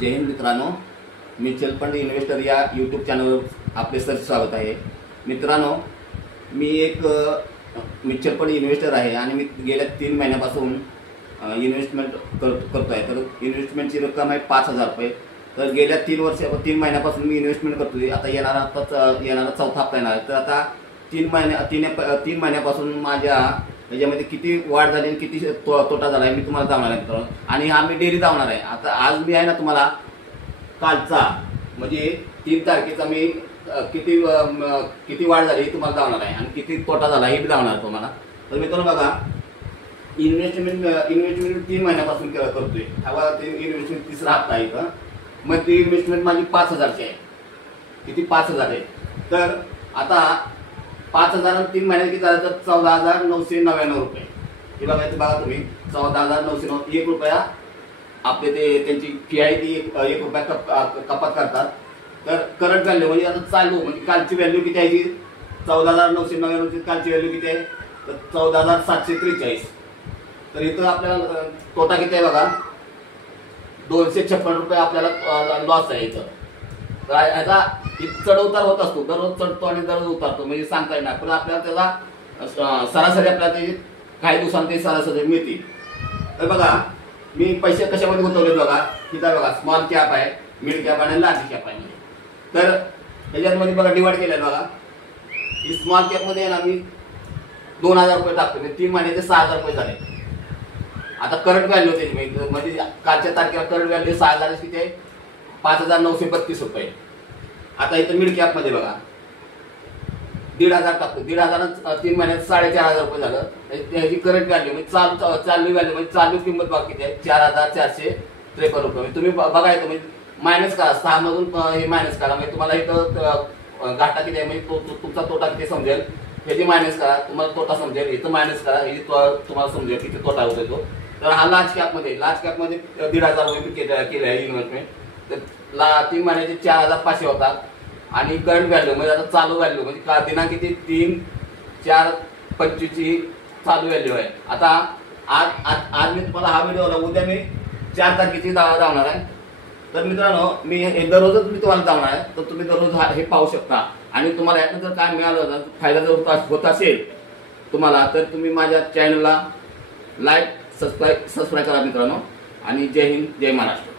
जय हिंद मित्रांनो, mutual fund investor या YouTube चॅनलवर आपले सर स्वागत आहे। मित्रांनो, मी एक म्युच्युअल फंड इन्व्हेस्टर आहे आणि मी गेल्या 3 महिन्यापासून इन्व्हेस्टमेंट करतो आहे। तर इन्व्हेस्टमेंटची रक्कम आहे 5000 रुपये। तर गेल्या 3 महिन्यापासून मी इन्व्हेस्टमेंट करतोय। आता येणारा चौथा हप्ता येणार आहे। तर आता 3 महिन्यापासून माझ्या याच्यामध्ये किती वाढ झाली आणि किती तोटा झाला आहे मी तुम्हाला सांगणार आहे मित्रांनो। आणि हा मी डेली धावणार आहे। आता आज मी आहे ना, तुम्हाला कालचा म्हणजे 3 तारखेचा मी किती वाढ झाली हे तुम्हाला धावणार आहे आणि किती तोटा झाला हे धावणार आहे तुम्हाला। तर मित्रांनो बघा, इन्व्हेस्टमेंट 3 महिन्यापासून करतोय। हा इन्व्हेस्टमेंट तिसरा हप्ता आहे का। मग ती इन्व्हेस्टमेंट माझी 5000ची आहे। किती 5000 आहे। तर आता 5000 आणि 3 महिन्यात किती झालं तर 14999 रुपये। हे बघा तुम्ही 14999 1 रुपया आपले ते त्यांची फी आहे ती 1 रुपया कपात करतात। तर करंट व्हॅल्यू म्हणजे आता चालू म्हणजे कालची व्हॅल्यू किती आहे, 14999 ची कालची व्हॅल्यू किती आहे तर 14743। तर इथं आपल्याला तोटा किती आहे बघा, 256 रुपये आपल्याला लॉस आहे इथं। तर याचा चढ उतार होत असतो, दररोज चढतो आणि दररोज उतारतो म्हणजे सांगता येणार। पण आपल्याला त्याला सरासरी आपल्याला ते काही दिवसांत ते सरासरी मिळते। तर बघा, मी पैसे कशामध्ये गुंतवले बघा, तिथं बघा स्मॉल कॅप आहे, मिड कॅप आणि लार्ज कॅप आहे। तर याच्यामध्ये बघा डिवाइड केलेलं बघा, ही स्मॉल कॅप मध्ये ना मी 2000 रुपये टाकतो। 3 महिन्याचे 6000 रुपये झाले। आता करंट व्हॅल्यू त्याची म्हणजे कालच्या तारखेला करंट व्हॅल्यू 6000 किती आहे 5932 रुपये। आता इथं मिड कॅप मध्ये बघा 1500 टाकतो। 1500 3 महिन्यात 4500 रुपये झालं। त्याची करंट व्हॅल्यू म्हणजे चालू व्हॅल्यू म्हणजे चालू किंमत बघा किती आहे 4453 रुपये। तुम्ही बघा इथं म्हणजे मायनस करा, 6 मधून हे मायनस करा म्हणजे तुम्हाला इथं घाटा किती आहे म्हणजे तुमचा तोटा किती समजेल। ह्याची मायनस करा तुम्हाला तोटा समजेल, इथं मायनस करा हे तुम्हाला समजेल किती तोटा होतो तो। तर हा लार्ज कॅप मध्ये 1500 रुपये केले आहे इन्व्हेस्टमेंट। तर 3 महिन्याचे 4500 होतात। आणि करंट व्हॅल्यू म्हणजे आता चालू व्हॅल्यू म्हणजे दिनांक किती 3/4/25 ची चालू व्हॅल्यू आहे। आता आज मी तुम्हाला हा व्हिडिओ उद्या मी 4 तारखेची धावणार आहे। तर मित्रांनो, मी दररोजच मी तुम्हाला धावणार आहे। तर तुम्ही दररोज हे पाहू शकता आणि तुम्हाला यातनं जर काय मिळालं फायदा जर होत असेल तुम्हाला, तर तुम्ही माझ्या चॅनलला लाईक सबस्क्राईब करा मित्रांनो। आणि जय हिंद, जय महाराष्ट्र।